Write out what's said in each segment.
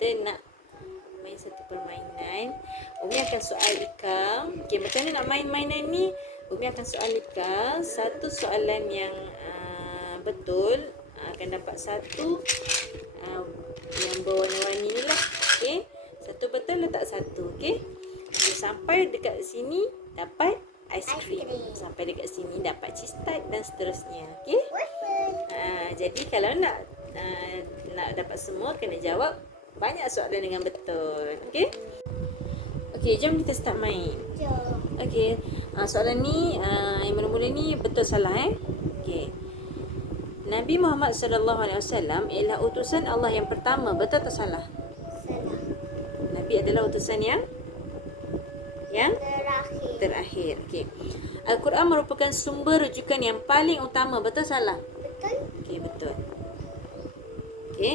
kita nak main satu permainan. Umi akan soal Ika. Okey, macam mana nak main mainan ni? Umi akan soal Ika. Satu soalan yang betul akan dapat satu yang berwarna-warni ni lah. Okey. Satu betul letak satu. Okey. Sampai dekat sini dapat aiskrim. Sampai dekat sini dapat cheese tart dan seterusnya. Okey. Jadi kalau nak dapat semua kena jawab banyak soalan dengan betul. Okey. Okey, jom kita start main. Jom. Okey. Soalan ni yang mula-mula ni betul salah Okey. Nabi Muhammad sallallahu alaihi wasallam ialah utusan Allah yang pertama, betul atau salah? Salah. Nabi adalah utusan yang terakhir. Okey. Al-Quran merupakan sumber rujukan yang paling utama, betul salah? Betul. Okey, betul. Okey.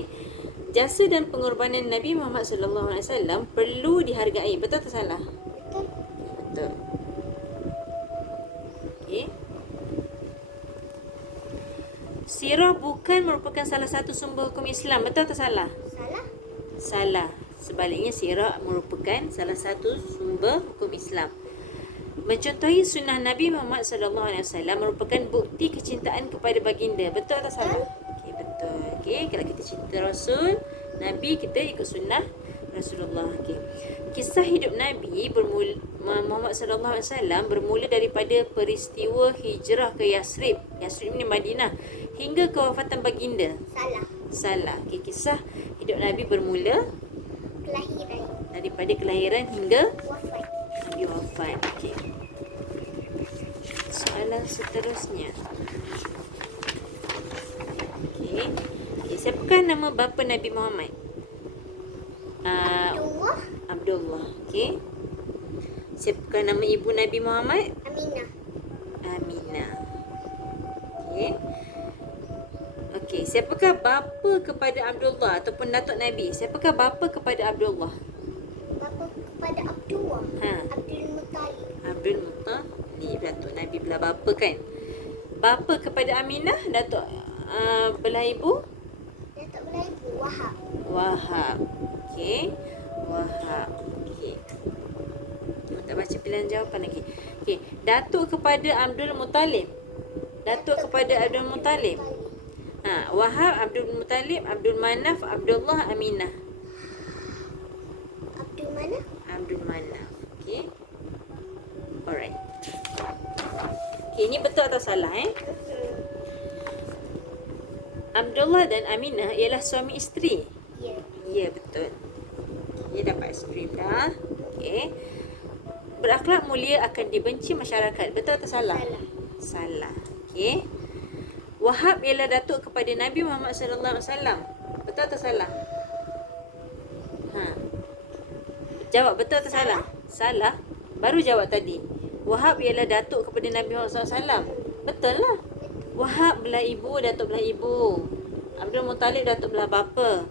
Jasa dan pengorbanan Nabi Muhammad sallallahu alaihi wasallam perlu dihargai, betul atau salah? Betul. Betul. Okey. Sirah bukan merupakan salah satu sumber hukum Islam, betul atau salah? Salah. Salah. Sebaliknya sirah merupakan salah satu sumber hukum Islam. Mencontohi sunnah Nabi Muhammad sallallahu alaihi wasallam merupakan bukti kecintaan kepada baginda, betul atau salah? Okey, betul. Okey, kalau kita cinta Rasul, Nabi, kita ikut sunnah Rasulullah. Okey. Kisah hidup Nabi Muhammad sallallahu alaihi wasallam bermula daripada peristiwa hijrah ke Yasrib. Yasrib ni Madinah, hingga kewafatan baginda. Salah. Salah. Okey, kisah hidup Nabi bermula Kelahiran. daripada kelahiran hingga Wafat. Nabi wafat. Okey. Soalan seterusnya. Okey. Siapakah nama bapa Nabi Muhammad? Abdullah. Abdullah. Okey. Siapakah nama ibu Nabi Muhammad? Aminah. Aminah. Okey. Okey, siapakah bapa kepada Abdullah ataupun datuk Nabi? Siapakah bapa kepada Abdullah? Bapa kepada Abdullah. Abdul Muttalib. Abdul Muttalib, datuk Nabi belah bapa kan? Bapa kepada Aminah, datuk belah ibu? Datuk belah ibu Wahab. Wahab. Okey. Wahab. Okey. Kita tak baca pilihan jawapan lagi. Okey, datuk kepada Abdul Muttalib. Datuk kepada Abdul Muttalib. Wahab, Abdul Muttalib, Abdul Manaf, Abdullah, Aminah. Abdul mana? Abdul Manaf. Okey. Alright. Okey, ini betul atau salah Abdullah dan Aminah ialah suami isteri. Ya. Ya, betul. Dia dapat aiskrim dah. Okey. Berakhlak mulia akan dibenci masyarakat. Betul atau salah? Salah. Salah. Okey. Wahab ialah datuk kepada Nabi Muhammad sallallahu alaihi wasallam. Betul atau salah? Jawab betul atau salah? Salah. Baru jawab tadi. Wahab ialah datuk kepada Nabi Muhammad sallallahu alaihi wasallam. Betul lah. Wahab belah ibu, datuk belah ibu. Abdul Muttalib datuk belah bapa.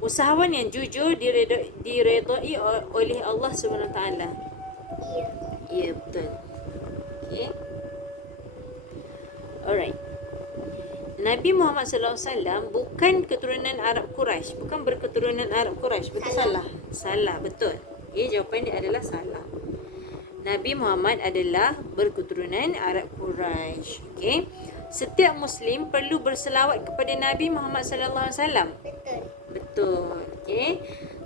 Usahawan yang jujur diredai oleh Allah SWT. Ya. Ya, betul. Okey. Alright. Nabi Muhammad SAW bukan keturunan Arab Quraisy, bukan berketurunan Arab Quraisy. Betul salah? Salah, betul. Okey, jawapan dia adalah salah. Nabi Muhammad adalah berketurunan Arab Quraisy. Okey. Setiap Muslim perlu berselawat kepada Nabi Muhammad SAW. Betul. Betul. Okey.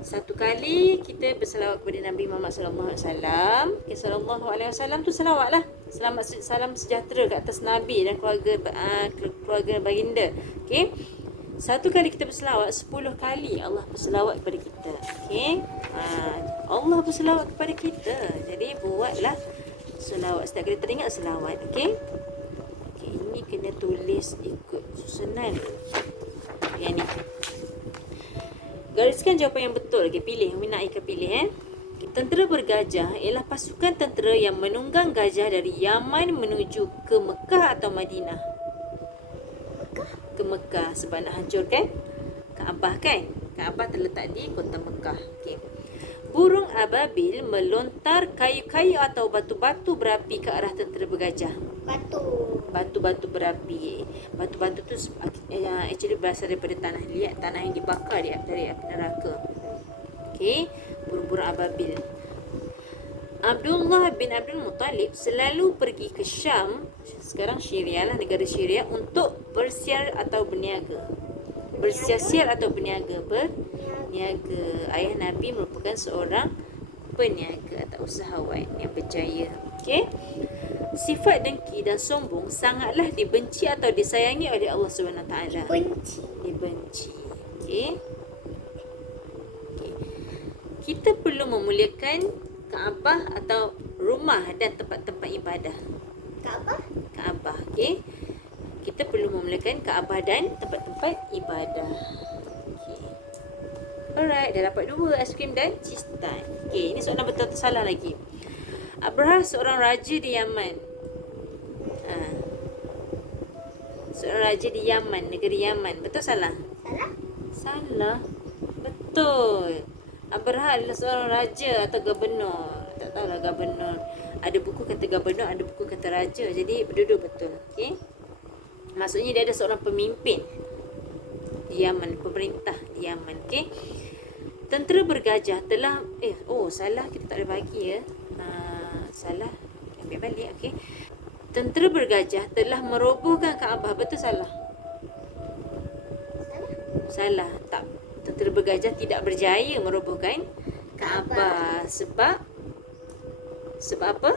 Satu kali kita berselawat kepada Nabi Muhammad sallallahu alaihi wasallam. Okey, sallallahu alaihi wasallam tu selawatlah. Selamat salam sejahtera ke atas Nabi dan keluarga baginda. Okey. Satu kali kita berselawat, 10 kali Allah berselawat kepada kita. Okey. Allah berselawat kepada kita. Jadi buatlah selawat. Setiap kali teringat selawat. Okey. Okey, ini kena tulis ikut susunan. Yang ni. Gariskan jawapan yang betul. Okay, pilih. Umi nak Ika pilih. Tentera bergajah ialah pasukan tentera yang menunggang gajah dari Yaman menuju ke Mekah atau Madinah. Ke Mekah sebab nak hancurkan Kaabah kan? Kaabah terletak di kota Mekah. Okay. Burung ababil melontar kayu-kayu atau batu-batu berapi ke arah tentera bergajah. Batu. batu-batu berapi. Batu-batu tu actually berasal daripada tanah liat, tanah yang dibakar dari api neraka. Okey, burung-burung ababil. Abdullah bin Abdul Muttalib selalu pergi ke Syam, sekarang Syria lah, negara Syria, untuk bersiar atau berniaga. Bersiar atau berniaga. Berniaga. Ayah Nabi merupakan seorang peniaga atau usahawan yang berjaya. Okey. Sifat dengki dan sombong sangatlah dibenci atau disayangi oleh Allah Subhanahu Taala. Dibenci. Okey. Kita perlu memuliakan Kaabah atau rumah dan tempat-tempat ibadah. Kaabah, okey. Kita perlu memuliakan Kaabah dan tempat-tempat ibadah. Okey. Alright, dah dapat 2 aiskrim dan cheese tart. Okey, ini soalan betul atau salah lagi. Abraha seorang raja di Yaman. Seorang raja di Yaman, negeri Yaman. Betul salah? Salah. Betul. Abraha adalah seorang raja atau gubernur. Tak tahulah gubernur. Ada buku kata gubernur, ada buku kata raja. Jadi berdua betul. Okey. Maksudnya dia ada seorang pemimpin di Yaman, pemerintah di Yaman. Okey. Tentera bergajah telah salah, kita tak boleh bagi ya. Salah. Ambil balik. Okey. Tentera bergajah telah merobohkan Kaabah. Betul salah? Salah. Tak. Tentera bergajah tidak berjaya merobohkan Kaabah. Sebab apa?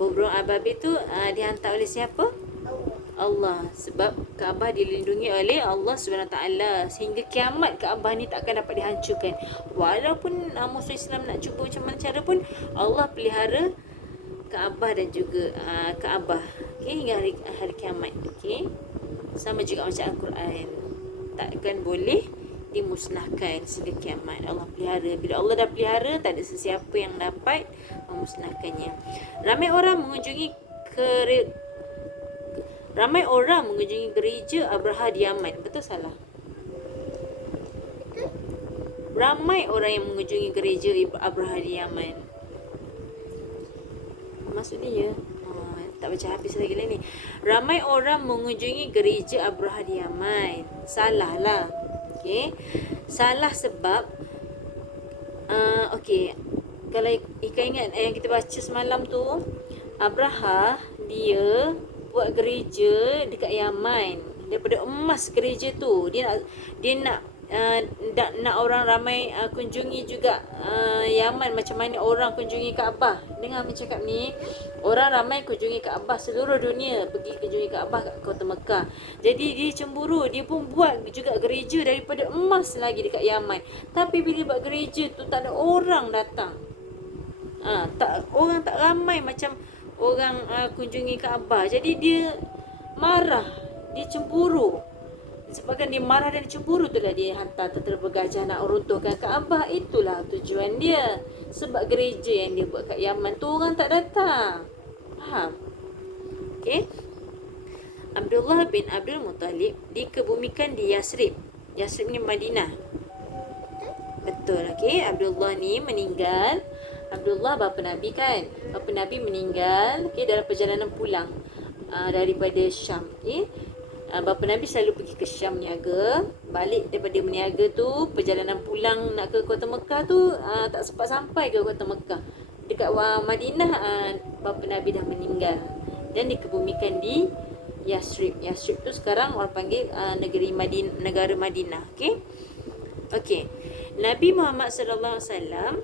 Burung ababil tu dihantar oleh siapa? Allah. Sebab Kaabah dilindungi oleh Allah SWT. Sehingga kiamat Kaabah ni tak akan dapat dihancurkan. Walaupun musuh Islam nak cuba macam mana cara pun, Allah pelihara Kaabah dan juga Kaabah. Okay, hingga hari kiamat. Okay. Sama juga macam Al-Quran. Takkan boleh dimusnahkan sehingga kiamat. Allah pelihara. Bila Allah dah pelihara, tak ada sesiapa yang dapat memusnahkannya. Ramai orang mengunjungi gereja Abraha di Yaman. Betul salah? Ramai orang yang mengunjungi gereja Abraha di Yaman. Maksud dia tak baca habis lagi lah ni. Ramai orang mengunjungi gereja Abraha di Yaman. Salah lah. Okey. Salah sebab okey. Kalau Ika ingat yang kita baca semalam tu, Abraha dia buat gereja dekat Yaman. Daripada emas gereja tu, dia nak orang ramai kunjungi juga Yaman, macam mana orang kunjungi Kaabah. Dengar aku cakap ni, orang ramai kunjungi Kaabah, seluruh dunia pergi kunjungi Kaabah kat kota Mekah. Jadi dia cemburu, dia pun buat juga gereja daripada emas lagi dekat Yaman. Tapi bila buat gereja tu tak ada orang datang. Orang tak ramai macam orang kunjungi Kaabah. Jadi dia marah, dia cemburu. Sebabkan dia marah dan cemburu, itulah dia hantar tentera bergajah nak runtuhkan Kaabah. Itulah tujuan dia. Sebab gereja yang dia buat kat Yaman tu orang tak datang. Faham? Okey. Abdullah bin Abdul Muttalib dikebumikan di Yasrib. Yasrib ni Madinah. Betul. Okey. Abdullah ni meninggal. Abdullah bapa Nabi kan. Bapa Nabi meninggal dalam perjalanan pulang daripada Syam. Okey. Bapa Nabi selalu pergi ke Syam niaga. Balik daripada meniaga tu, perjalanan pulang nak ke kota Mekah tu tak sempat sampai ke kota Mekah. Dekat Madinah bapa Nabi dah meninggal dan dikebumikan di Yasrib. Yasrib tu sekarang orang panggil negara Madinah. Okey. Okey. Nabi Muhammad sallallahu alaihi wasallam,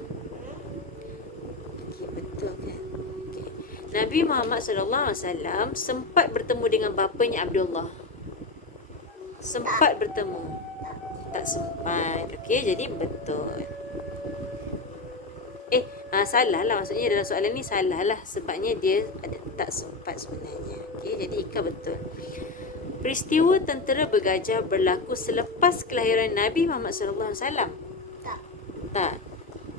okey, betul kan? Okey. Nabi Muhammad sallallahu alaihi wasallam sempat bertemu dengan bapanya Abdullah. Sempat bertemu. Tak sempat. Okey, jadi betul. Salah lah. Maksudnya dalam soalan ni salah lah. Sebabnya dia tak sempat sebenarnya. Okey, jadi Ika betul. Peristiwa tentera bergajah berlaku selepas kelahiran Nabi Muhammad sallallahu alaihi wasallam. Tak.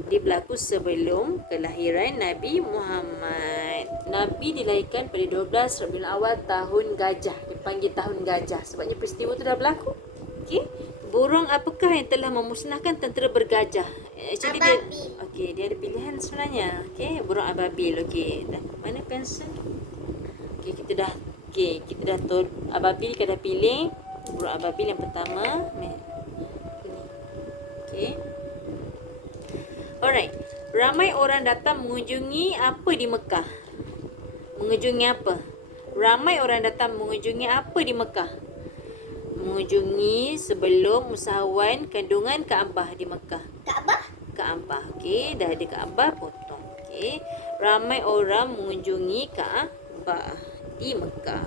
Dia berlaku sebelum kelahiran Nabi Muhammad. Nabi dilahirkan pada 12 Rabiul Awal tahun gajah. Dipanggil tahun gajah sebabnya peristiwa tu dah berlaku. Okey. Burung apakah yang telah memusnahkan tentera bergajah? Actually dia, Ababil. okey, dia ada pilihan sebenarnya. Okey, burung ababil. Okey, dah mana pensel? Okey, kita dah tahu ababil, kita dah pilih burung ababil yang pertama. Okey. Alright. Ramai orang datang mengunjungi apa di Mekah? Mengunjungi apa? Ramai orang datang mengunjungi apa di Mekah? Mengunjungi sebelum usahawan kandungan Kaabah di Mekah. Kaabah. Kaabah. Okey, dah ada Kaabah, potong. Okey. Ramai orang mengunjungi Kaabah di Mekah.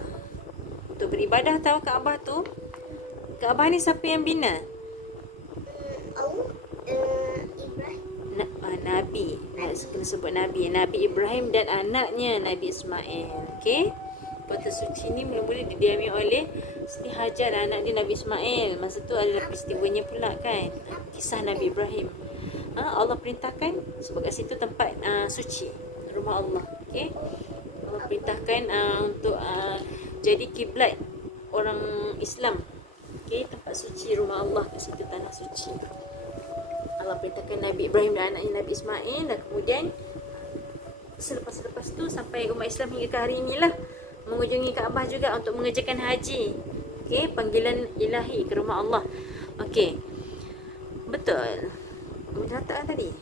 Untuk beribadah tahu Kaabah tu? Kaabah ni siapa yang bina? Allah. Ibrahim. Nabi. Kena sebut Nabi. Nabi Ibrahim dan anaknya Nabi Ismail. Okey. Kota suci ni mula-mula didiami oleh Siti Hajar dan anak dia Nabi Ismail. Masa tu adalah peristiwanya pula kan. Kisah Nabi Ibrahim. Allah perintahkan sebab kat situ tempat suci, rumah Allah. Okey. Allah perintahkan untuk jadi kiblat orang Islam. Okey, tempat suci rumah Allah kat situ, tanah suci. Allah perintahkan Nabi Ibrahim dan anaknya Nabi Ismail, dan kemudian selepas tu sampai umat Islam hingga ke hari inilah mengunjungi Kaabah juga untuk mengerjakan haji. Okey, panggilan ilahi ke rumah Allah. Okey. Betul. Dah letak kan tadi?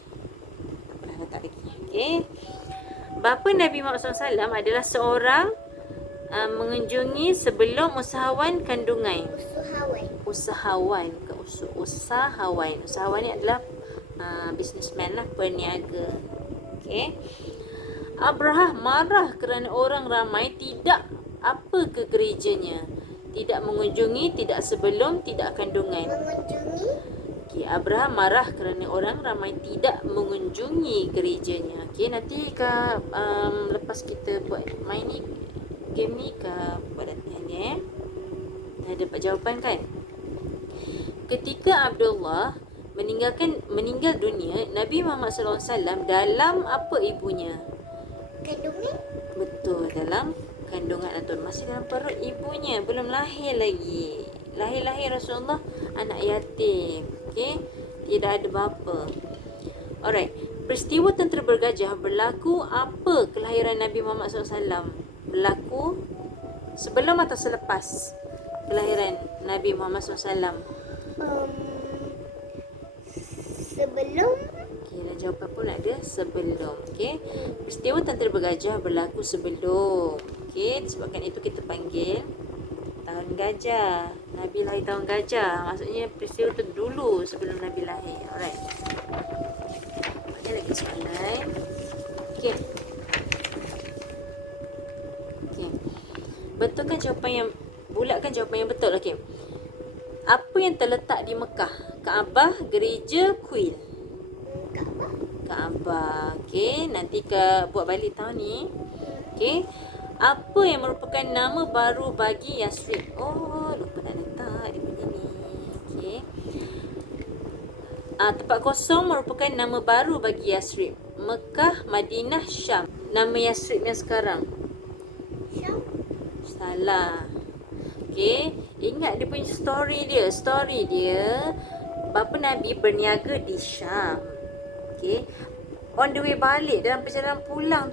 Tak pernah letak lagi. Okey. Bapa Nabi Muhammad SAW adalah seorang mengunjungi sebelum usahawan kandungan. Usahawan. Usahawan. Usahawan ni adalah businessman lah, peniaga. Okey. Abrahah marah kerana orang ramai tidak apa ke gerejanya. Tidak mengunjungi, tidak sebelum, tidak kandungan. Mengunjungi. Okey, Abrahah marah kerana orang ramai tidak mengunjungi gerejanya. Okey, nanti lepas kita buat main ni, game ni, buat latihan dia. Dah dapat jawapan kan? Ketika Abdullah meninggal dunia, Nabi Muhammad SAW dalam apa ibunya? Kandungan. Betul, dalam kandungan atau masih dalam perut ibunya, belum lahir lagi. Lahir Rasulullah anak yatim. Okey, tidak ada bapa. Alright, peristiwa tentera bergajah berlaku apa kelahiran Nabi Muhammad SAW? Berlaku sebelum atau selepas kelahiran Nabi Muhammad SAW? Sebelum. Okey, dah jawapan pun ada sebelum. Okey, peristiwa tentera bergajah berlaku sebelum. Okey, sebabkan itu kita panggil tahun gajah. Nabi lahir tahun gajah. Maksudnya peristiwa tu dulu sebelum Nabi lahir. Alright. Ada lagi soalan. Okey. Okey. Betulkan jawapan yang bulatkan jawapan yang betul. Okey. Apa yang terletak di Mekah? Kaabah, gereja, kuil. Kaabah. Kaabah. Okey, nanti buat balik tahun ni. Okey. Apa yang merupakan nama baru bagi Yasrib? Oh, lupa nak letak dia punya ni. Okey. Tempat kosong merupakan nama baru bagi Yasrib. Mekah, Madinah, Syam. Nama Yasrib yang sekarang. Syam. Salah. Okey, ingat dia punya story dia. Bapa Nabi berniaga di Syam. Okey. On the way balik, dalam perjalanan pulang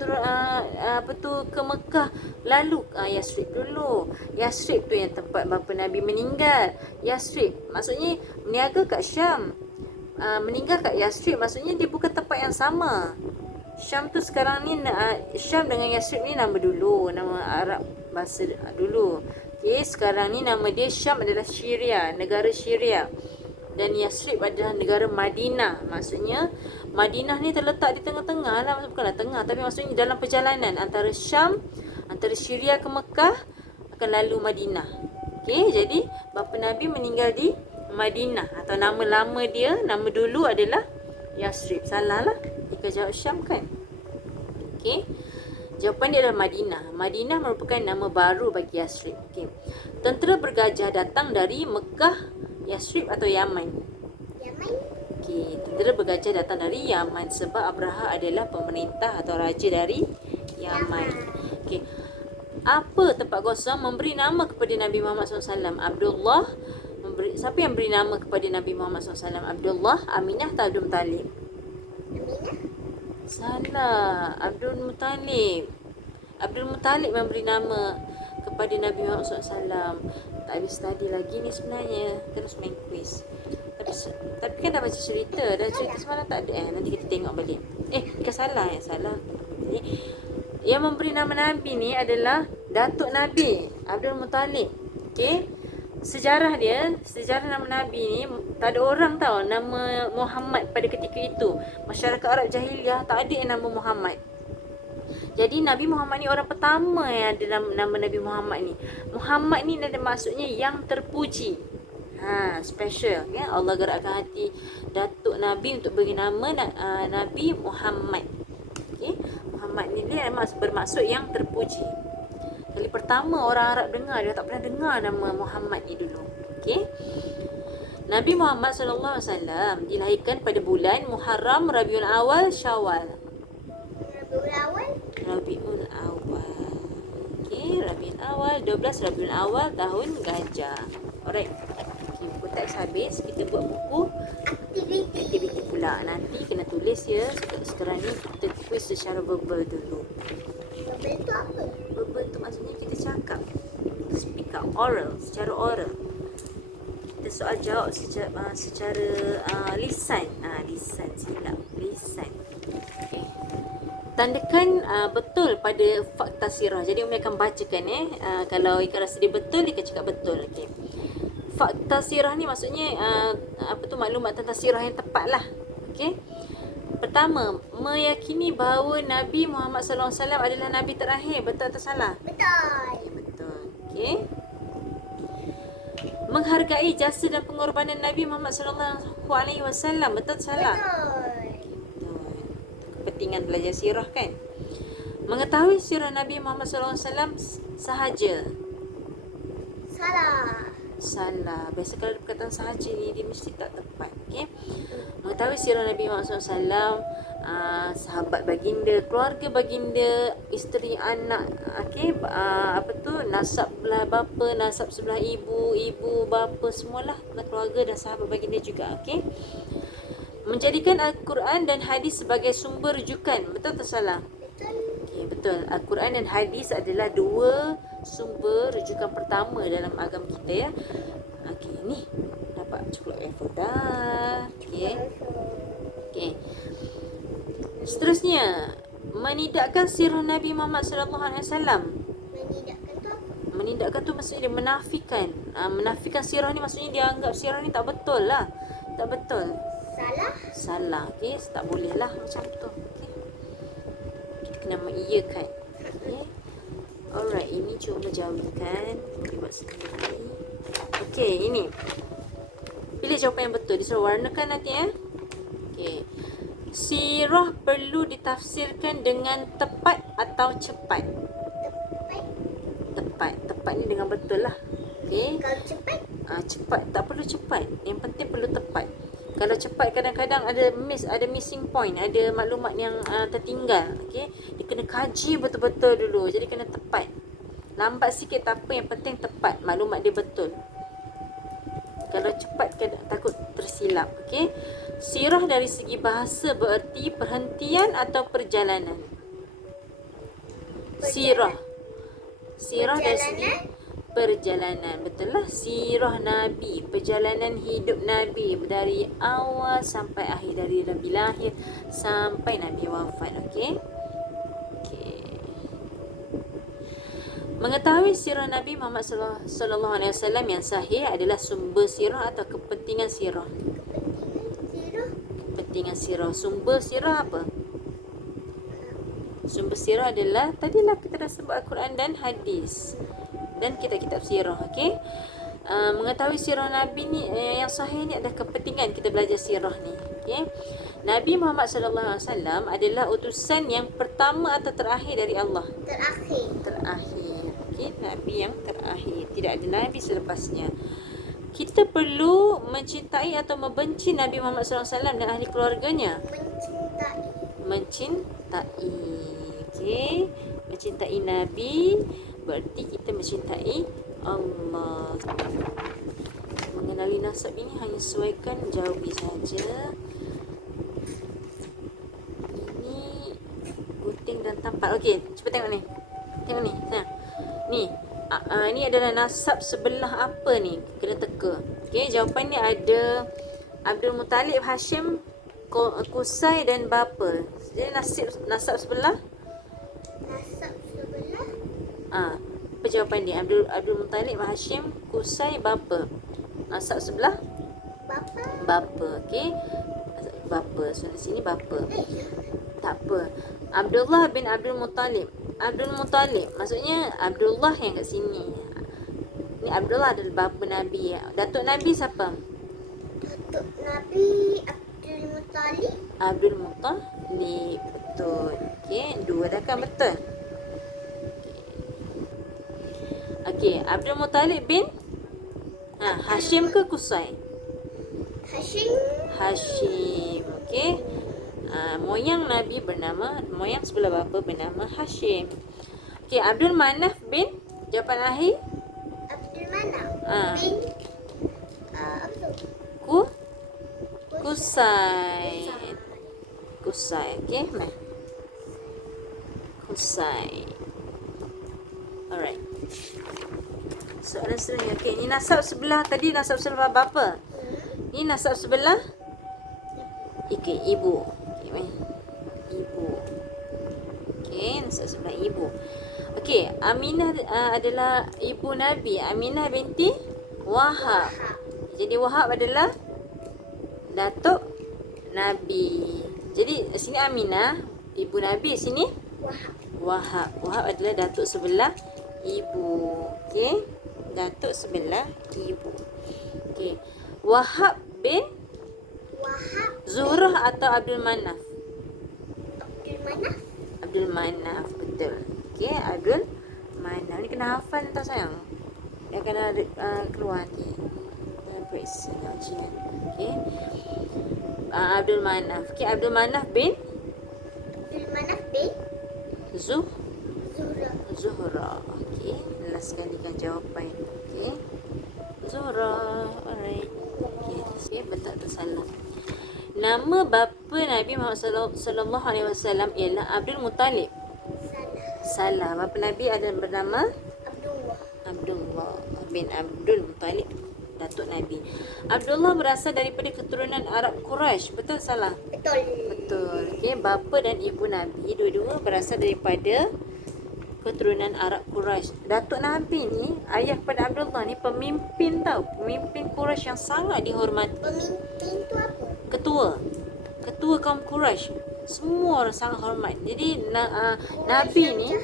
tu ke Mekah, lalu Yasrib dulu. Yasrib tu yang tempat bapa Nabi meninggal. Yasrib maksudnya berniaga kat Syam. Meninggal kat Yasrib maksudnya dia bukan tempat yang sama. Syam tu sekarang ni Syam dengan Yasrib ni nama dulu, nama Arab bahasa dulu. Okey, sekarang ni nama dia Syam adalah Syria, negara Syria. Dan Yasrib adalah negara Madinah. Maksudnya Madinah ni terletak di tengah-tengah lah. Bukanlah tengah, tapi maksudnya dalam perjalanan antara Syam, antara Syria ke Mekah, akan lalu Madinah. Okey, jadi bapa Nabi meninggal di Madinah. Atau nama lama dia, nama dulu adalah Yasrib. Salah lah jika jawab Syam kan. Okey, jawapan dia adalah Madinah. Madinah merupakan nama baru bagi Yasrib. Okey, tentera bergajah datang dari Mekah, Yasrib atau Yaman? Yaman. Okey, tentera bergajah datang dari Yaman sebab Abraha adalah pemerintah atau raja dari Yaman. Okey, apa tempat kosong memberi nama kepada Nabi Muhammad SAW? Abdullah Siapa yang beri nama kepada Nabi Muhammad SAW? Abdullah, Aminah atau Abdul Muttalib? Aminah. Salah, Abdul Muttalib. Abdul Muttalib memberi nama kepada Nabi Muhammad SAW. Tak habis study lagi ni sebenarnya. Terus main quiz. Tapi kan dah baca cerita. Dah cerita semalam tak ada. Nanti kita tengok balik. Bukan salah ya. Salah. Yang memberi nama Nabi ni adalah Datuk Nabi Abdul Muttalib. Okay. Sejarah nama Nabi ni, tak ada orang tahu nama Muhammad pada ketika itu. Masyarakat Arab Jahiliyah tak ada yang nama Muhammad. Jadi Nabi Muhammad ni orang pertama yang ada nama Nabi Muhammad ni. Muhammad ni ada maksudnya yang terpuji. Special ya. Allah gerakkan hati Datuk Nabi untuk beri nama Nabi Muhammad. Okey. Muhammad ni dia bermaksud yang terpuji. Kali pertama orang Arab dengar, dia tak pernah dengar nama Muhammad ni dulu. Okey. Nabi Muhammad SAW dilahirkan pada bulan Muharram, Rabiul Awal, Syawal. Rabiul Awal. Okey, Rabiul Awal 12 Rabiul Awal tahun Gajah. Alright. Okey, buku teks habis, kita buat buku aktiviti pula. Nanti kena tulis ya. Sekarang ni kita quiz secara verbal dulu. Verbal tu apa? Verbal tu maksudnya kita cakap. Speak out, oral, secara oral. Kita soal jawab secara lisan. Lisan silap. Lisan. Okey. Tandakan betul pada fakta sirah. Jadi Umi akan bacakan kalau Ika rasa dia betul, Ika cakap betul. Okey. Fakta sirah ni maksudnya maklumat tentang sirah yang tepat lah. Okey. Pertama, meyakini bahawa Nabi Muhammad SAW adalah Nabi terakhir. Betul atau salah? Betul. Betul. Okey. Menghargai jasa dan pengorbanan Nabi Muhammad SAW. Betul atau salah? Betul. Kepentingan belajar sirah kan. Mengetahui sirah Nabi Muhammad SAW sahaja. Salah. Biasa kalau perkataan sahaja ni dia mesti tak tepat. Okay? Mengetahui sirah Nabi Muhammad SAW, sahabat baginda, keluarga baginda, isteri, anak, nasab sebelah bapa, nasab sebelah ibu, bapa, semualah keluarga dan sahabat baginda juga. Okay? Menjadikan Al-Quran dan hadis sebagai sumber rujukan. Betul atau salah? Betul. Okay, betul. Al-Quran dan hadis adalah dua sumber rujukan pertama dalam agama kita ya. Okey, ni dapat cukup level dah. Okey. Seterusnya, menidakkan sirah Nabi Muhammad SAW. Menidakkan tu apa? Menidakkan tu maksudnya dia menafikan. Menafikan sirah ni maksudnya dia anggap sirah ni tak betul lah. Tak betul. Salah. Okey, tak boleh lah macam tu. Okey. Kita kena mengiyakan. Okey. Alright, ini cuba jawabkan. Boleh buat sendiri. Okey, ini. Pilih jawapan yang betul. Disuruh warnakan nanti ya. Okey. Sirah perlu ditafsirkan dengan tepat atau cepat? Tepat ni dengan betul lah. Okey. Kalau cepat? Cepat. Tak perlu cepat. Yang penting perlu tepat. Kalau cepat kadang-kadang ada missing point, ada maklumat yang tertinggal. Okey, dia kena kaji betul-betul dulu. Jadi kena tepat. Lambat sikit tak apa, yang penting tepat, maklumat dia betul. Kalau cepat takut tersilap. Okey. Sirah dari segi bahasa bererti perhentian atau perjalanan. Sirah dari segi perjalanan. Betul lah. Sirah Nabi, perjalanan hidup Nabi dari awal sampai akhir, dari Nabi lahir sampai Nabi wafat. Okey. Mengetahui sirah Nabi Muhammad SAW yang sahih adalah sumber sirah atau kepentingan sirah. Kepentingan sirah. Sumber sirah apa? Sumber sirah adalah, tadilah kita dah sebut Al-Quran dan hadis dan kitab-kitab sirah. Okey. Mengetahui sirah Nabi ni yang sahih ni adalah kepentingan kita belajar sirah ni. Okey. Nabi Muhammad SAW adalah utusan yang pertama atau terakhir dari Allah. Terakhir. Okey, Nabi yang terakhir. Tidak ada Nabi selepasnya. Kita perlu mencintai atau membenci Nabi Muhammad SAW dan ahli keluarganya. Mencintai. Okey. Mencintai Nabi berarti kita mencintai Allah. Mengenal mengenali nasab ini hanya sesuaikan jawabi saja. Ini gunting dan tampal. Okey, cuba tengok ni. Tengok ni. Nah. Ni. Ini adalah nasab sebelah apa ni? Kena teka. Okey, jawapan ni ada Abdul Muttalib, Hashim, Qusay dan bapa. Jadi nasab sebelah Nasab sebelah. apa jawapan dia? Abdul Muttalib, Hashim, Qusay, bapa. Nasab sebelah Bapa. bapa. Okey. Bapa. So di sini bapa. Eh, Tak apa. Abdullah bin Abdul Muttalib. Abdul Muttalib maksudnya Abdullah yang kat sini. Ni Abdullah adalah bapa Nabi. Datuk Nabi siapa? Datuk Nabi Abdul Muttalib. Abdul Muttalib. Betul. Okey, dua dah kan betul. Okey, Abdul Muttalib bin Hashim ke Qusay? Hashim. Hashim. Okey. Moyang Nabi moyang sebelah bapa bernama Hashim. Okey, Abdul Manaf bin, jawapan akhir Abdul Manaf bin apa tu? Qusay. Qusay. Okey, mari. Qusay. Alright. Soalan seterusnya. Okey, ni nasab sebelah tadi nasab sebelah bapa. Ni nasab sebelah ibu. Okey, mari. Ibu. Okey, nasab sebelah ibu. Okey, Aminah adalah ibu Nabi. Aminah binti Wahab. Jadi Wahab adalah datuk Nabi. Jadi sini Aminah ibu Nabi, sini Wahab. Wahab adalah datuk sebelah ibu. Okey, datuk sebelah ibu. Okey, Wahab bin Wahab. Zuhrah atau Abdul Manaf? Abdul Manaf. Abdul Manaf, betul. Okey, Abdul Manaf. Ni kena hafal tau sayang. Dia akan keluar nanti dalam periksa ujian. Okey. Abdul Manaf. Okey, Abdul Manaf bin Abdul Manaf bin Zuhra. Zuhra. Okey, last kalikan jawapan. Okey. Zuhra. Alright. Okey, betul atau salah? Nama bapa Nabi Muhammad sallallahu alaihi wasallam ialah Abdul Muttalib. Salah. Salah. Bapa Nabi ada bernama Abdullah. Abdullah bin Abdul Muttalib, datuk Nabi. Abdullah berasal daripada keturunan Arab Quraisy. Betul salah? Betul. Betul. Okey, bapa dan ibu Nabi dua-dua berasal daripada keturunan Arab Quraisy. Datuk Nabi ni, ayah pada Abdullah ni pemimpin tau. Pemimpin Quraisy yang sangat dihormati. Pemimpin tu apa? Ketua kaum Quraisy. Semua orang sangat hormat. Jadi Nabi ni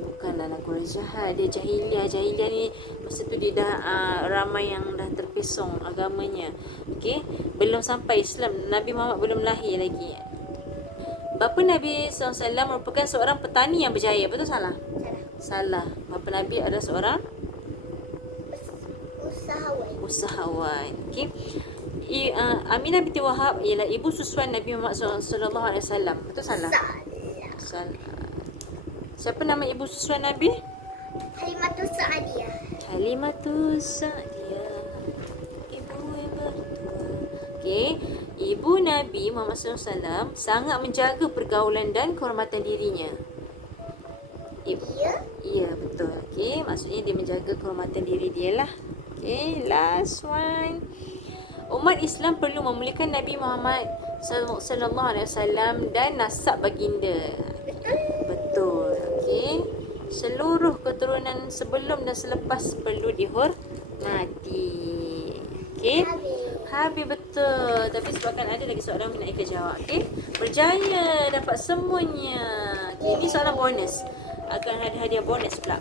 bukanlah nak Quraisy jahat. Dia jahiliah. Jahiliah ni masa tu dia dah ramai yang dah terpesong agamanya. Okey, belum sampai Islam. Nabi Muhammad belum lahir lagi. Bapa Nabi SAW merupakan seorang petani yang berjaya. Betul salah? Salah. Bapa Nabi adalah seorang usahawan. Okey. Aminah binti Wahab ialah ibu susuan Nabi Muhammad SAW. Betul salah? Salah. Siapa nama ibu susuan Nabi? Halimatus Sa'adiyah. Halimatus Sa'adiyah. Ibu yang bertua. Okey. Ibu Nabi Muhammad SAW sangat menjaga pergaulan dan kehormatan dirinya. Ya. Ya, betul. Okey, maksudnya dia menjaga kehormatan diri dia lah. Okey, last one. Umat Islam perlu memuliakan Nabi Muhammad sallallahu alaihi wasallam dan nasab baginda. Betul. Okey. Seluruh keturunan sebelum dan selepas perlu dihormati. Okey. Habis betul. Tapi sebabkan ada lagi soalan yang nak Ika jawab. Okey. Berjaya dapat semuanya. Okey, ini soalan bonus. Akan ada hadiah bonus pula.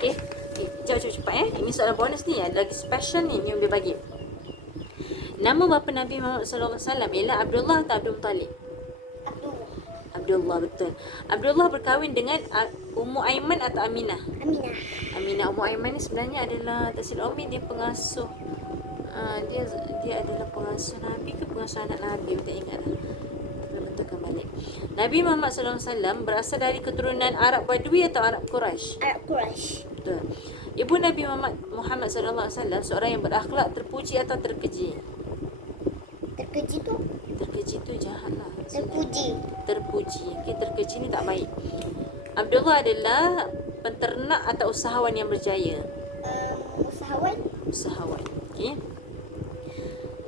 Okey. Jawab cepat Ini soalan bonus ni ada lagi special ni yang dia bagi. Nama bapa Nabi Muhammad sallallahu alaihi wasallam ialah Abdullah atau Abdul Muttalib? Abdullah, betul. Abdullah berkahwin dengan Ummu Aiman atau Aminah? Aminah. Ummu Aiman ni sebenarnya adalah tak silap Umi, dia pengasuh. Dia adalah pengasuh Nabi ke pengasuh anak Nabi, tak ingat dah. Betulkan balik. Nabi Muhammad sallallahu alaihi wasallam berasal dari keturunan Arab Badui atau Arab Quraisy? Arab Quraisy. Betul. Ibu Nabi Muhammad SAW seorang yang berakhlak, terpuji atau terkeji? Terkeji tu. Terkeji tu jahat lah. Terpuji. Terpuji. Okay, terkeji ni tak baik. Abdullah adalah penternak atau usahawan yang berjaya. Usahawan. Usahawan. Okay.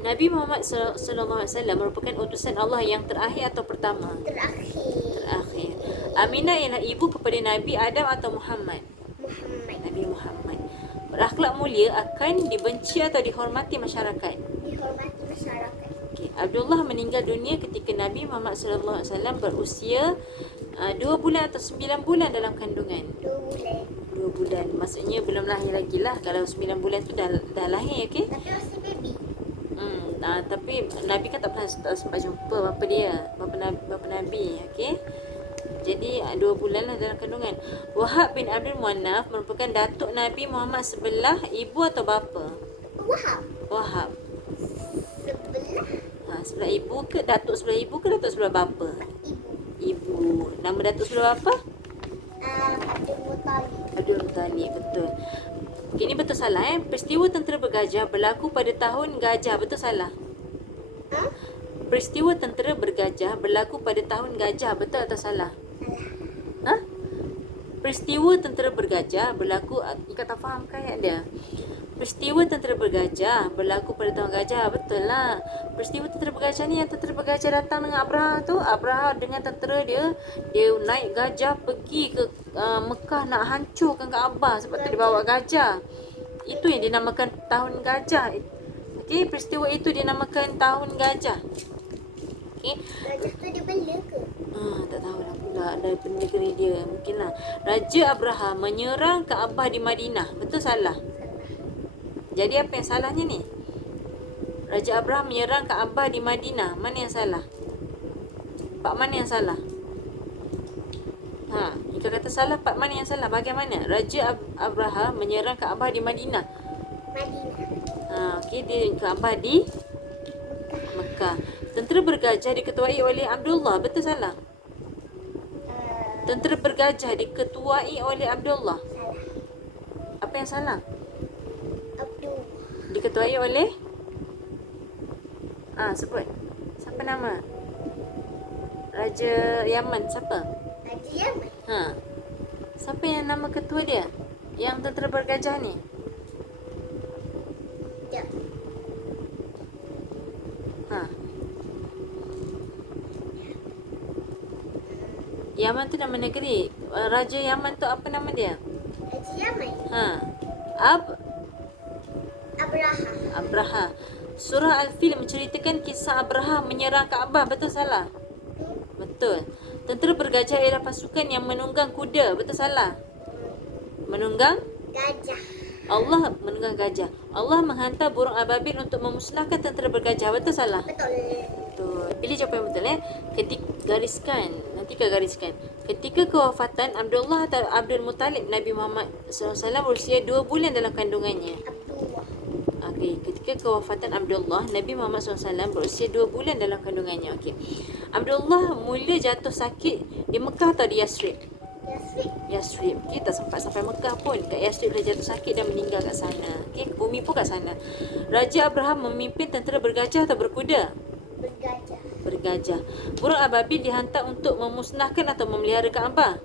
Nabi Muhammad SAW merupakan utusan Allah yang terakhir atau pertama? Terakhir. Aminah ialah ibu kepada Nabi Adam atau Muhammad? Muhammad. Nabi Muhammad. Berakhlak mulia akan dibenci atau dihormati masyarakat? Dihormati masyarakat. Okay. Abdullah meninggal dunia ketika Nabi Muhammad SAW berusia 2 bulan atau 9 bulan dalam kandungan? 2 bulan. 2 bulan. Maksudnya belum lahir lagi lah. Kalau 9 bulan tu dah lahir, okey? Tapi masih baby. Tapi Nabi kan tak sempat jumpa bapa dia, bapa Nabi, okey? Jadi 2 bulan lah dalam kandungan. Wahab bin Abdul Muannaf merupakan datuk Nabi Muhammad sebelah ibu atau bapa? Wahab. Wahab. Sebelah Sebelah ibu ke datuk sebelah ibu ke datuk sebelah bapa? ibu. Ibu. Nama datuk sebelah bapa? Abdul Muttalib. Abdul Muttalib, betul. Okay, ini betul salah Peristiwa tentera bergajah berlaku pada tahun gajah, betul salah? Ha? Peristiwa tentera bergajah berlaku pada tahun gajah, betul atau salah? Salah. Peristiwa tentera bergajah berlaku, Ika tak faham kan ayat dia? Peristiwa tentera bergajah berlaku pada tahun gajah, betul lah. Peristiwa tentera bergajah ni yang tentera bergajah datang dengan Abraha tu. Abraha dengan tentera dia naik gajah pergi ke Mekah nak hancurkan Kaabah sebab tu dia bawa gajah. Itu yang dinamakan tahun gajah. Okey, peristiwa itu dinamakan tahun gajah. Okey. Gajah tu dia bela ke? Tak tahulah pula dari negeri dia. Mungkinlah. Raja Abraha menyerang Kaabah di Madinah. Betul salah? Jadi apa yang salahnya ni? Raja Abraha menyerang Kaabah di Madinah. Mana yang salah? Pak mana yang salah? Jika kata salah, Pak mana yang salah? Bagaimana? Raja Abraha menyerang Kaabah di Madinah. Madinah. Okey, di Kaabah di Mekah. Tentera bergajah diketuai oleh Abdullah. Betul salah? Tentera bergajah diketuai oleh Abdullah. Salah. Apa yang salah? Abdul. Diketuai oleh sebut. Siapa nama? Raja Yaman siapa? Raja Yaman. Siapa yang nama ketua dia? Yang tentera bergajah ni? Ya. Yaman tu nama negeri. Raja Yaman tu apa nama dia? Raja Yaman. Abraha. Abraha. Surah Al-Fil menceritakan kisah Abraha menyerang Kaabah. Betul salah? Betul. Tentera bergajah ialah pasukan yang menunggang kuda. Betul salah? Menunggang Gajah. Allah menunggang gajah. Allah menghantar burung ababil untuk memusnahkan tentera bergajah. Betul salah? Betul. Betul. Pilih jawapan yang betul Ketika gariskan. Nanti kau gariskan. Ketika kewafatan Abdullah atau Abdul Muttalib, Nabi Muhammad SAW berusia 2 bulan dalam kandungannya. Abdullah. Okey, ketika kewafatan Abdullah, Nabi Muhammad SAW berusia 2 bulan dalam kandungannya. Okey. Abdullah mula jatuh sakit di Mekah atau di Yasrib? Yasrib. Yasrib. Okey, tak sempat sampai Mekah pun. Kat Yasrib dah jatuh sakit dan meninggal kat sana. Okey, bumi pun kat sana. Raja Abraham memimpin tentera bergajah atau berkuda? Bergajah. Bergajah. Burung ababil dihantar untuk memusnahkan atau memelihara Kaabah?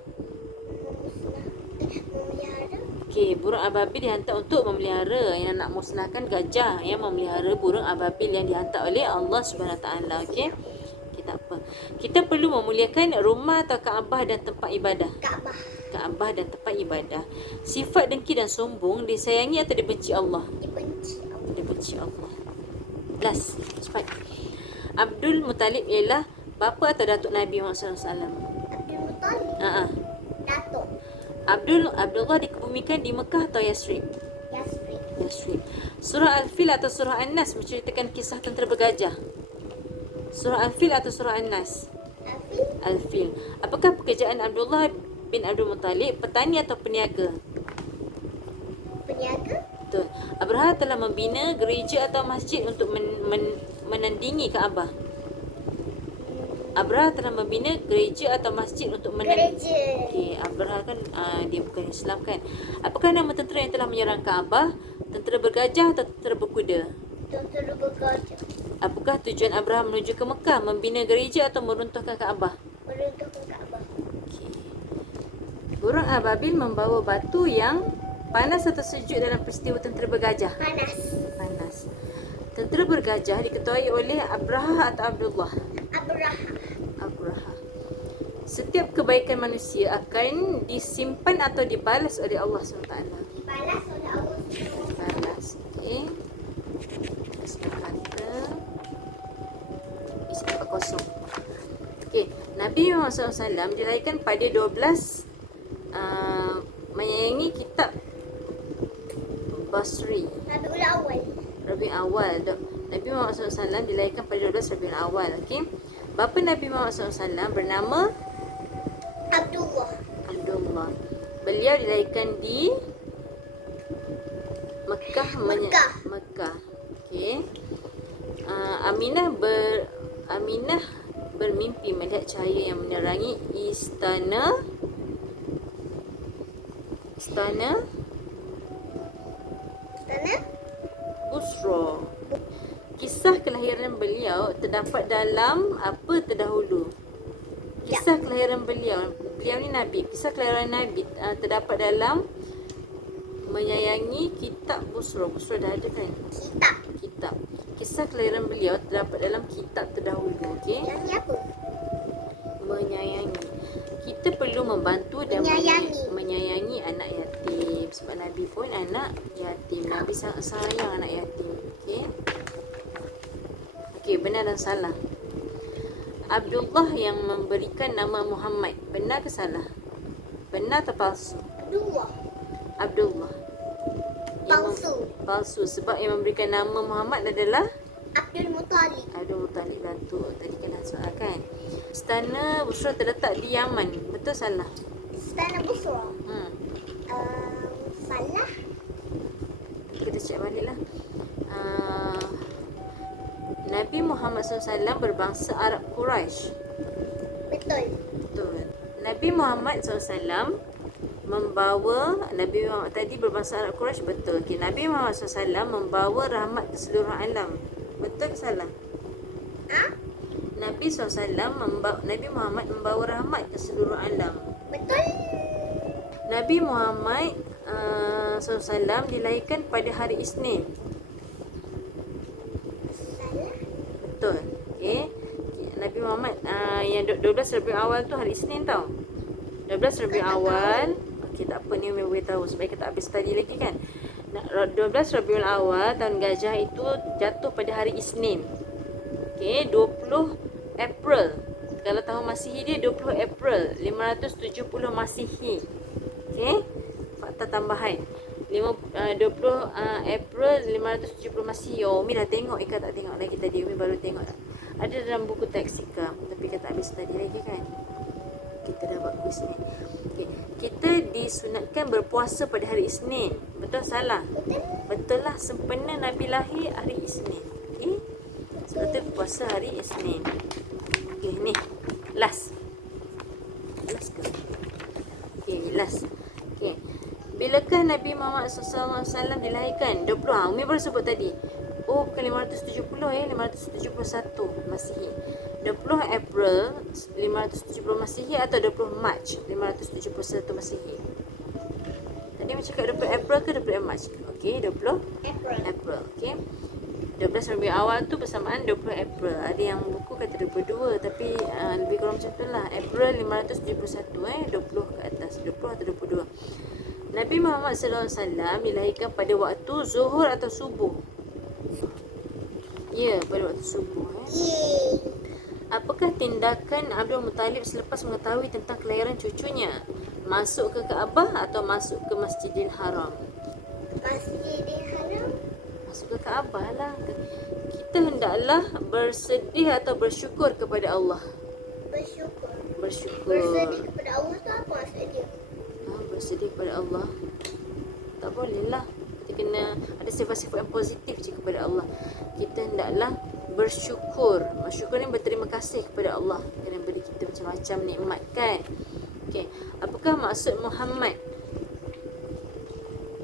Memelihara. Okey, burung ababil dihantar untuk memelihara. Yang nak musnahkan gajah, yang memelihara burung ababil yang dihantar oleh Allah Subhanahu Taala. Okey. Tak apa. Kita perlu memuliakan rumah atau Kaabah dan tempat ibadah? Kaabah. Kaabah dan tempat ibadah. Sifat dengki dan sombong disayangi atau dibenci Allah? Dibenci Allah. Dibenci Allah. Last. Cepat. Abdul Muttalib ialah bapa atau datuk Nabi Muhammad SAW? Abdul Muttalib. Datuk. Abdullah dikebumikan di Mekah atau Yasrib? Yasrib. Yasrib. Surah Al-Fil atau Surah An-Nas menceritakan kisah tentera bergajah? Surah Al-Fil atau Surah An-Nas? Afil. Al-Fil. Apakah pekerjaan Abdullah bin Abdul Muttalib? Petani atau peniaga? Peniaga. Betul. Abraha telah membina gereja atau masjid untuk menandingi Kaabah? Abraha telah membina gereja atau masjid untuk Gereja. Okey, Abraha kan dia bukan Islam kan. Apakah nama tentera yang telah menyerang Kaabah? Tentera bergajah atau tentera berkuda? Tentera bergajah. Apakah tujuan Abraham menuju ke Mekah? Membina gereja atau meruntuhkan Kaabah? Meruntuhkan Kaabah. Okey. Burung ababil membawa batu yang panas atau sejuk dalam peristiwa tentera bergajah? Panas. Panas. Tentera bergajah diketuai oleh Abraha atau Abdullah? Abraha. Abraha. Setiap kebaikan manusia akan disimpan atau dibalas oleh Allah SWT. Dibalas oleh Allah SWT. Dibalas. Okey. Kata isi 40. Okey, Nabi Muhammad SAW dilahirkan pada 12 menyayangi kitab Basri. Rabiul Awal. Rabiul Awal. Nabi Muhammad SAW dilahirkan pada 12 Rabiul Awal. Okey. Bapa Nabi Muhammad SAW bernama Abdullah. Abdullah. Beliau dilahirkan di Mekah. Mekah. Okey. Aminah bermimpi melihat cahaya yang menerangi istana Sana. Busra. Kisah kelahiran beliau terdapat dalam apa terdahulu? Kisah kelahiran beliau ni Nabi. Kisah kelahiran Nabi terdapat dalam menyayangi kitab Busra. Busra dah ada kan? Kitab. Kisah kelahiran beliau terdapat dalam kitab terdahulu. Okey. Yang ni apa? Menyayangi. Kita perlu membantu dan menyayangi anak yatim. Sebab Nabi pun anak yatim. Nabi sangat sayang anak yatim. Okey. Okey, benar dan salah. Abdullah yang memberikan nama Muhammad. Benar ke salah? Benar atau palsu? Abdullah. Palsu. Sebab yang memberikan nama Muhammad adalah Abdul Muttalib. Abdul Muttalib datuk. Tadi kena soal kan. Istana Busra terletak di Yaman. Betul salah? Istana Busra. Salah. Kita cek balik lah. Nabi Muhammad SAW berbangsa Arab Quraisy. Betul. Betul. Nabi Muhammad SAW Nabi Muhammad tadi berbangsa Arab Quraisy. Betul. Okay. Nabi Muhammad SAW membawa rahmat ke seluruh alam. Betul ke salah? Nabi Muhammad membawa rahmat ke seluruh alam. Betul. Nabi Muhammad SAW dilahirkan pada hari Isnin. Salah. Betul. Okey. Nabi Muhammad yang 12 Rabiul Awal tu hari Isnin tau. 12 Rabiul Awal. Okey, tak apa ni Umi boleh tahu sebab kita habis study lagi kan. 12 Rabiul Awal tahun gajah itu jatuh pada hari Isnin. Okey, 20 April. Kalau tahun Masihi dia 20 April 570 Masihi. Okey. Fakta tambahan. 20 April 570 Masihi. Oh, Umi dah tengok, Ika tak tengok lagi tadi. Umi baru tengok. Ada dalam buku teks Ika, tapi Ika tak habis tadi lagi kan. Kita dah buat kuis ni. Okay. Kita disunatkan berpuasa pada hari Isnin. Betul salah? Betul lah. Sempena Nabi lahir hari Isnin. Okay. Sebab tu puasa hari Isnin. Okay, ni. Last. Last ke? Okay, last. Okay. Bilakah Nabi Muhammad SAW dilahirkan? 20. Umi baru sebut tadi. Oh, bukan 570 571 Masihi. 20 April 570 Masihi atau 20 Mac 571 Masihi? Tadi macam cakap 20 April ke 20 Mac? Okey, 20 April. Okey. 12 Rabiul Awal tu bersamaan 20 April. Ada yang buku kata 22 tapi lebih kurang macam tu lah. April 571 20 ke atas. 20 atau 22. Nabi Muhammad SAW dilahirkan pada waktu zuhur atau subuh? Ya, pada waktu subuh. Apakah tindakan Abdul Muttalib selepas mengetahui tentang kelahiran cucunya? Masuk ke Kaabah atau masuk ke Masjidil Haram? Masjidil Haram. Masuk ke Kaabah lah. Kita hendaklah bersedih atau bersyukur kepada Allah. Bersyukur. Bersyukur. Bersedih kepada Allah tu apa maksudnya? Bersedih kepada Allah. Tak boleh lah. Kita kena ada sifat-sifat yang positif je kepada Allah. Kita hendaklah bersyukur. Bersyukur ni berterima kasih kepada Allah kerana beri kita macam-macam nikmat kan. Okey, apakah maksud Muhammad?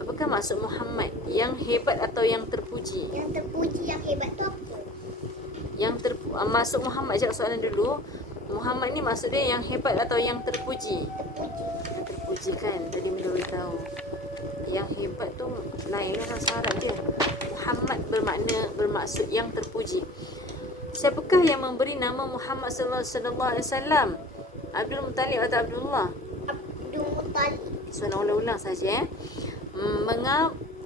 Apakah maksud Muhammad? Yang hebat atau yang terpuji? Yang terpuji, yang hebat tu apa? Maksud Muhammad, cakap soalan dulu. Muhammad ni maksud dia yang hebat atau yang terpuji? Terpuji. Yang terpuji kan, tadi Mila beritahu. Yang hebat tu lain kan, bahasa Arab dia. Muhammad bermaksud yang terpuji. Siapakah yang memberi nama Muhammad sallallahu alaihi wasallam? Abdul Muttalib atau Abdullah? Abdul Muttalib. Soalan ulang-ulang saja.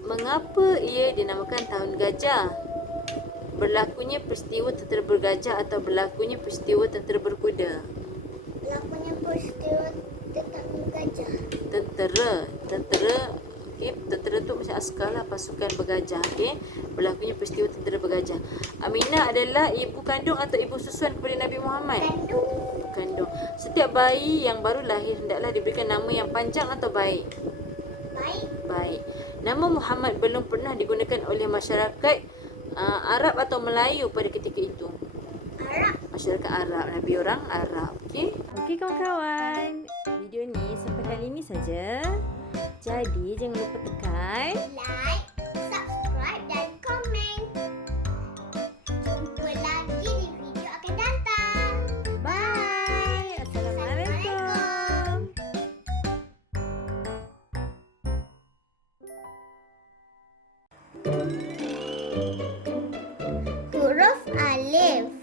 Mengapa ia dinamakan tahun gajah? Berlakunya peristiwa tentera bergajah atau berlakunya peristiwa tentera berkuda? Berlakunya peristiwa tentang gajah. Tentera. Okey, tentera tu macam askar lah, pasukan bergajah. Okey, berlakunya peristiwa tentera bergajah. Aminah adalah ibu kandung atau ibu susuan kepada Nabi Muhammad? Kandung. Setiap bayi yang baru lahir hendaklah diberikan nama yang panjang atau baik? Baik. Nama Muhammad belum pernah digunakan oleh masyarakat Arab atau Melayu pada ketika itu? Arab. Masyarakat Arab, Nabi orang Arab. Okey. Okey kawan-kawan, video ni sampai kali ni saja. Jadi jangan lupa tekan Like, subscribe dan komen. Jumpa lagi di video akan datang. bye. Assalamualaikum. Huruf alif.